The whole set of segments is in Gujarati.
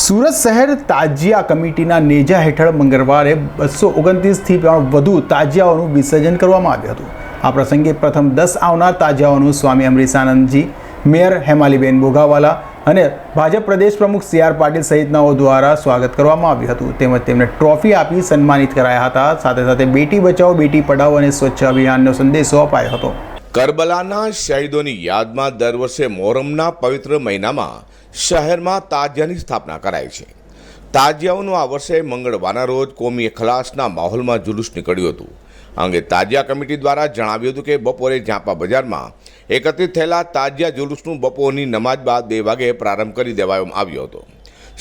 સુરત શહેર તાજિયા કમિટીના નેજા હેઠળ મંગળવારે બસો ઓગણત્રીસથી પણ વધુ તાજિયાઓનું વિસર્જન કરવામાં આવ્યું હતું. આ પ્રસંગે પ્રથમ દસ આવનાર તાજિયાઓનું સ્વામી અમરીસાનંદજી મેયર હેમાલીબેન બોગાવાલા અને ભાજપ પ્રદેશ પ્રમુખ સી આર પાટીલ સહિતનાઓ દ્વારા સ્વાગત કરવામાં આવ્યું હતું. તેમજ તેમને ટ્રોફી આપી સન્માનિત કરાયા હતા. સાથે સાથે બેટી બચાવો, બેટી પઢાઓ અને સ્વચ્છ અભિયાનનો સંદેશો અપાયો હતો. કરબલાના શહીદોની યાદમાં દર વર્ષે મોહરમના પવિત્ર મહિનામાં શહેરમાં તાજિયાની સ્થાપના કરાય છે. તાજિયાઓનું આ વર્ષે મંગળવારના રોજ કોમી ખલાસના માહોલમાં જુલુસ નીકળ્યું હતું. અંગે તાજિયા કમિટી દ્વારા જણાવ્યું હતું કે બપોરે ઝાંપા બજારમાં એકત્રિત થયેલા તાજિયા જુલુસનું બપોરની નમાજ બાદ બે વાગે પ્રારંભ કરી દેવામાં આવ્યો હતો.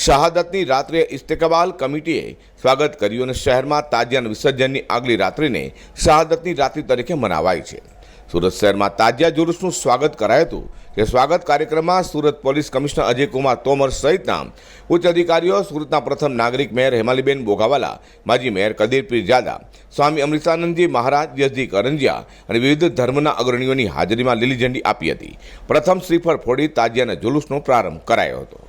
શહાદતની રાત્રે ઇસ્તેકબાલ કમિટીએ સ્વાગત કર્યું અને શહેરમાં તાજિયાના વિસર્જનની આગલી રાત્રિને શહાદતની રાત્રિ તરીકે મનાવાય છે. સુરત શહેરમાં તાજિયા જુલુસનું સ્વાગત કરાયું હતું કે સ્વાગત કાર્યક્રમમાં સુરત પોલીસ કમિશનર અજયકુમાર તોમર સહિતના ઉચ્ચ અધિકારીઓ, સુરતના પ્રથમ નાગરિક મેયર હેમાલીબેન બોગાવાલા માજી મેયર કદીરપીર જાદા, સ્વામી અમૃતાનંદજી મહારાજ યસજી કરંજિયા અને વિવિધ ધર્મના અગ્રણીઓની હાજરીમાં લીલી ઝંડી આપી હતી. પ્રથમ શ્રીફળ ફોડી તાજિયાના જુલુસનો પ્રારંભ કરાયો હતો.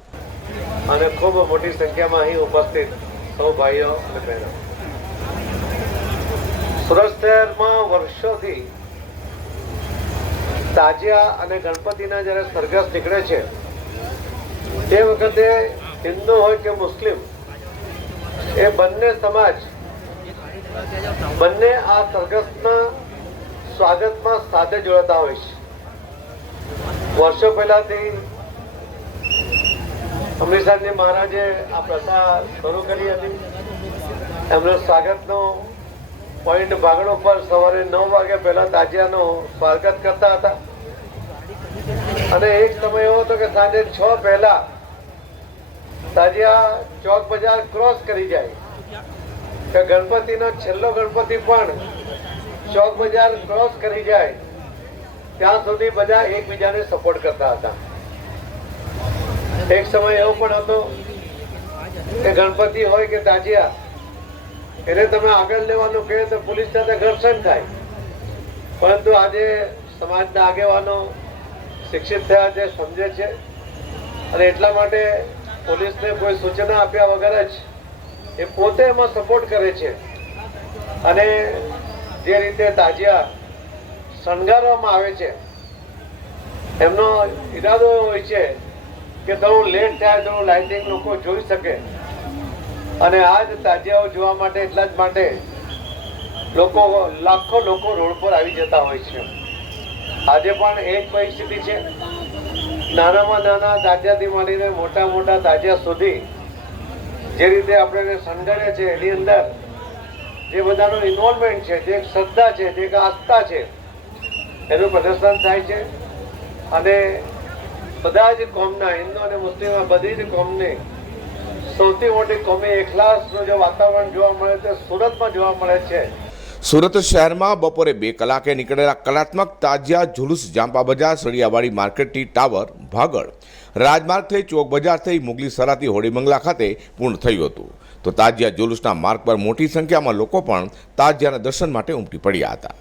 અને ખૂબ મોટી સંખ્યામાં અહીં ઉપસ્થિત સૌ ભાઈઓ અને બહેનો. સુરત શહેરમાં વર્ષોથી તાજિયા અને ગણપતિના જ્યારે સરઘસ નીકળે છે, તે વખતે હિન્દુ હોય કે મુસ્લિમ, એ બંને સમાજ, બંને આ સરઘસના સ્વાગતમાં સાથે જોડાતા હોય છે. વર્ષો પહેલાથી અમૃતસરની મહારાજે આ પ્રથા શરૂ કરી હતી. એમનો સ્વાગતનો પોઈન્ટ ભાગડ ઉપર સવારે નવ વાગે પહેલા તાજિયાનો સ્વાગત કરતા હતા. અને એક સમય એવો હતો કે સાંજે છ પહેલા તાજિયા ચોક બજાર ક્રોસ કરી જાય. કે ગણપતિનો છેલ્લો ગણપતિ પણ ચોક બજાર ક્રોસ કરી જાય. ત્યાં સુધી બધા એકબીજાને સપોર્ટ કરતા હતા. એક સમય એવો પણ હતો કે ગણપતિ હોય કે તાજિયા એને તમે આગળ લેવાનું કહે તો પોલીસ સાથે ઘર્ષણ થાય. પરંતુ આજે સમાજના આગેવાનો શિક્ષિત થયા છે, સમજે છે. અને એટલા માટે પોલીસને કોઈ સૂચના આપ્યા વગર જ એ પોતે એમાં સપોર્ટ કરે છે. અને જે રીતે તાજિયા શણગારવામાં આવે છે, એમનો ઈરાદો હોય છે કે થોડું લેટ થાય થોડું લાઇટિંગ લોકો જોઈ શકે. અને આ જ તાજિયાઓ જોવા માટે એટલા જ માટે લોકો, લાખો લોકો રોડ પર આવી જતા હોય છે. આજે પણ એ જ પરિસ્થિતિ છે. નાનામાં નાના તાજિયાથી માંડીને મોટા મોટા તાજિયા સુધી જે રીતે આપણે સંગડે છે, એની અંદર જે બધાનું ઇન્વોલ્વમેન્ટ છે, જે શ્રદ્ધા છે, જે આસ્થા છે, એનું પ્રદર્શન થાય છે. અને બધા જ કોમના, હિન્દુ અને મુસ્લિમ બધી જ કોમની સૌથી મોટી કોમી એકલાસનું જે વાતાવરણ જોવા મળે છે, સુરતમાં જોવા મળે છે. સુરત શહેરમાં બપોરે બે કલાકે નીકળેલા કલાત્મક તાજિયા જુલુસ જાંપા બજાર સળિયાવાડી માર્કેટથી ટાવર, ભાગળ. રાજમાર્ગ થઈ ચોક બજાર થઈ મુગલી સરાતી હોડીબંગલા ખાતે પૂર્ણ થયું હતું. તો તાજિયા જુલુસના માર્ગ પર મોટી સંખ્યામાં લોકો પણ તાજિયાના દર્શન માટે ઉમટી પડ્યા હતા.